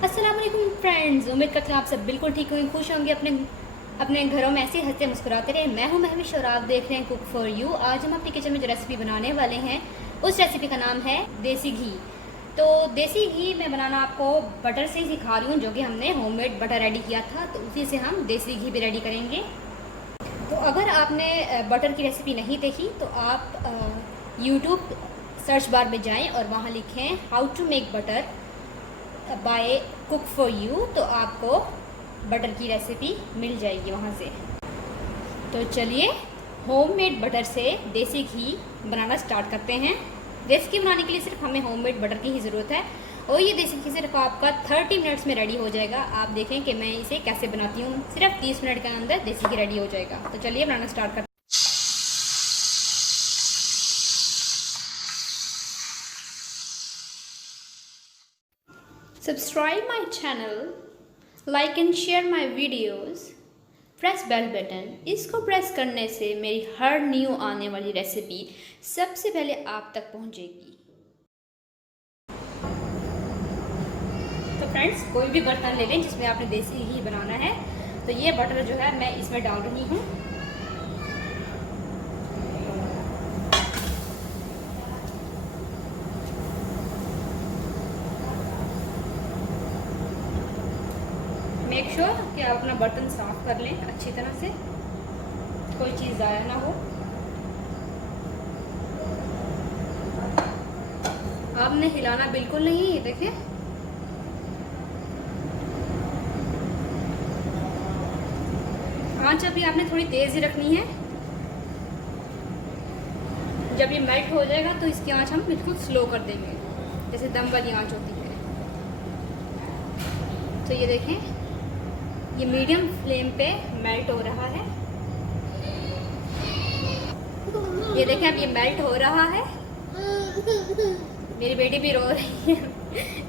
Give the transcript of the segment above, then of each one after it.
अस्सलाम वालेकुम फ्रेंड्स, उम्मीद करती हूँ आप सब बिल्कुल ठीक होंगे, खुश होंगे, अपने अपने घरों में ऐसे हंसते मुस्कुराते रहे। मैं हूँ महविश और आप देख रहे हैं कुक फॉर यू। आज हम अपनी किचन में जो रेसिपी बनाने वाले हैं उस रेसिपी का नाम है देसी घी। तो देसी घी मैं बनाना आपको बटर से ही सिखा रही हूँ, जो कि हमने होममेड बटर रेडी किया था, तो उसी से हम देसी घी भी रेडी करेंगे। तो अगर आपने बटर की रेसिपी नहीं देखी तो आप यूट्यूब सर्च बार में जाएँ और वहाँ लिखें how to make butter by cook for you, तो आपको बटर की रेसिपी मिल जाएगी वहाँ से। तो चलिए होममेड बटर से देसी घी बनाना स्टार्ट करते हैं। देसी घी बनाने के लिए सिर्फ हमें होममेड बटर की ही ज़रूरत है और ये देसी घी सिर्फ आपका 30 मिनट्स में रेडी हो जाएगा। आप देखें कि मैं इसे कैसे बनाती हूँ, सिर्फ 30 मिनट के अंदर देसी घी रेडी हो जाएगा। तो चलिए बनाना स्टार्ट करते हैं। Subscribe my channel, like and share my videos, press bell button. इसको प्रेस करने से मेरी हर न्यू आने वाली रेसिपी सबसे पहले आप तक पहुंचेगी। तो फ्रेंड्स, कोई भी बर्तन ले लें जिसमें आपने देसी घी बनाना है। तो ये बटर जो है मैं इसमें डाल रही हूँ। मेक श्योर कि आप अपना बर्तन साफ कर लें अच्छी तरह से, कोई चीज़ ज़ाया ना हो। आपने हिलाना बिल्कुल नहीं है, देखिए। आंच अभी आपने थोड़ी तेज़ ही रखनी है। जब ये मेल्ट हो जाएगा तो इसकी आंच हम बिल्कुल स्लो कर देंगे, जैसे दम वाली आंच होती है। तो ये देखें, ये मीडियम फ्लेम पे मेल्ट हो रहा है। ये देखें, अब ये मेल्ट हो रहा है। मेरी बेटी भी रो रही है,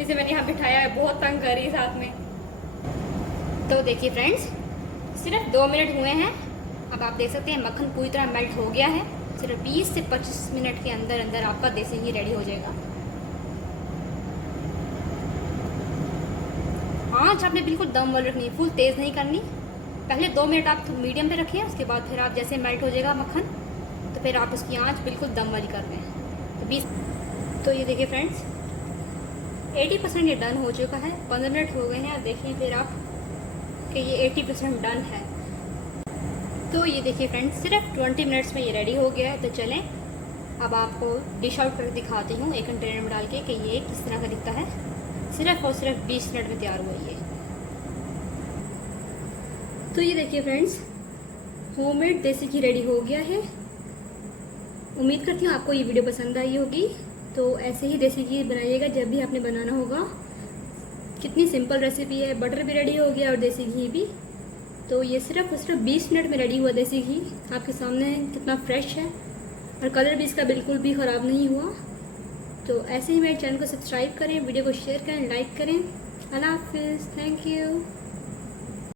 इसे मैंने यहाँ बिठाया है, बहुत तंग कर रही है साथ में। तो देखिए फ्रेंड्स, सिर्फ 2 मिनट हुए हैं। अब आप देख सकते हैं मक्खन पूरी तरह मेल्ट हो गया है। सिर्फ 20 से 25 मिनट के अंदर अंदर आपका देसी घी रेडी हो जाएगा। आँच आपने बिल्कुल दम वाली रखनी है, फुल तेज़ नहीं करनी। पहले 2 मिनट आप मीडियम पे रखिए, उसके बाद फिर आप जैसे मेल्ट हो जाएगा मक्खन तो फिर आप उसकी आँच बिल्कुल दम वाली कर दें। तो ये देखिए फ्रेंड्स, 80% ये डन हो चुका है। 15 मिनट हो गए हैं और देखिए फिर आप कि ये 80% डन है। तो ये देखिए फ्रेंड्स, सिर्फ 20 मिनट्स में ये रेडी हो गया है। तो चलें अब आपको डिश आउट करके दिखाती हूँ एक कंटेनर में डाल के कि ये किस तरह का दिखता है। सिर्फ और सिर्फ 20 मिनट में तैयार हुआ ये। तो ये देखिए फ्रेंड्स, होममेड देसी घी रेडी हो गया है। उम्मीद करती हूँ आपको ये वीडियो पसंद आई होगी। तो ऐसे ही देसी घी बनाइएगा जब भी आपने बनाना होगा। कितनी सिंपल रेसिपी है, बटर भी रेडी हो गया और देसी घी भी। तो ये सिर्फ और सिर्फ 20 मिनट में रेडी हुआ देसी घी आपके सामने कितना फ्रेश है और कलर भी इसका बिल्कुल भी ख़राब नहीं हुआ। तो ऐसे ही मेरे चैनल को सब्सक्राइब करें, वीडियो को शेयर करें, लाइक करें। अल्लाह हाफिज़, थैंक यू।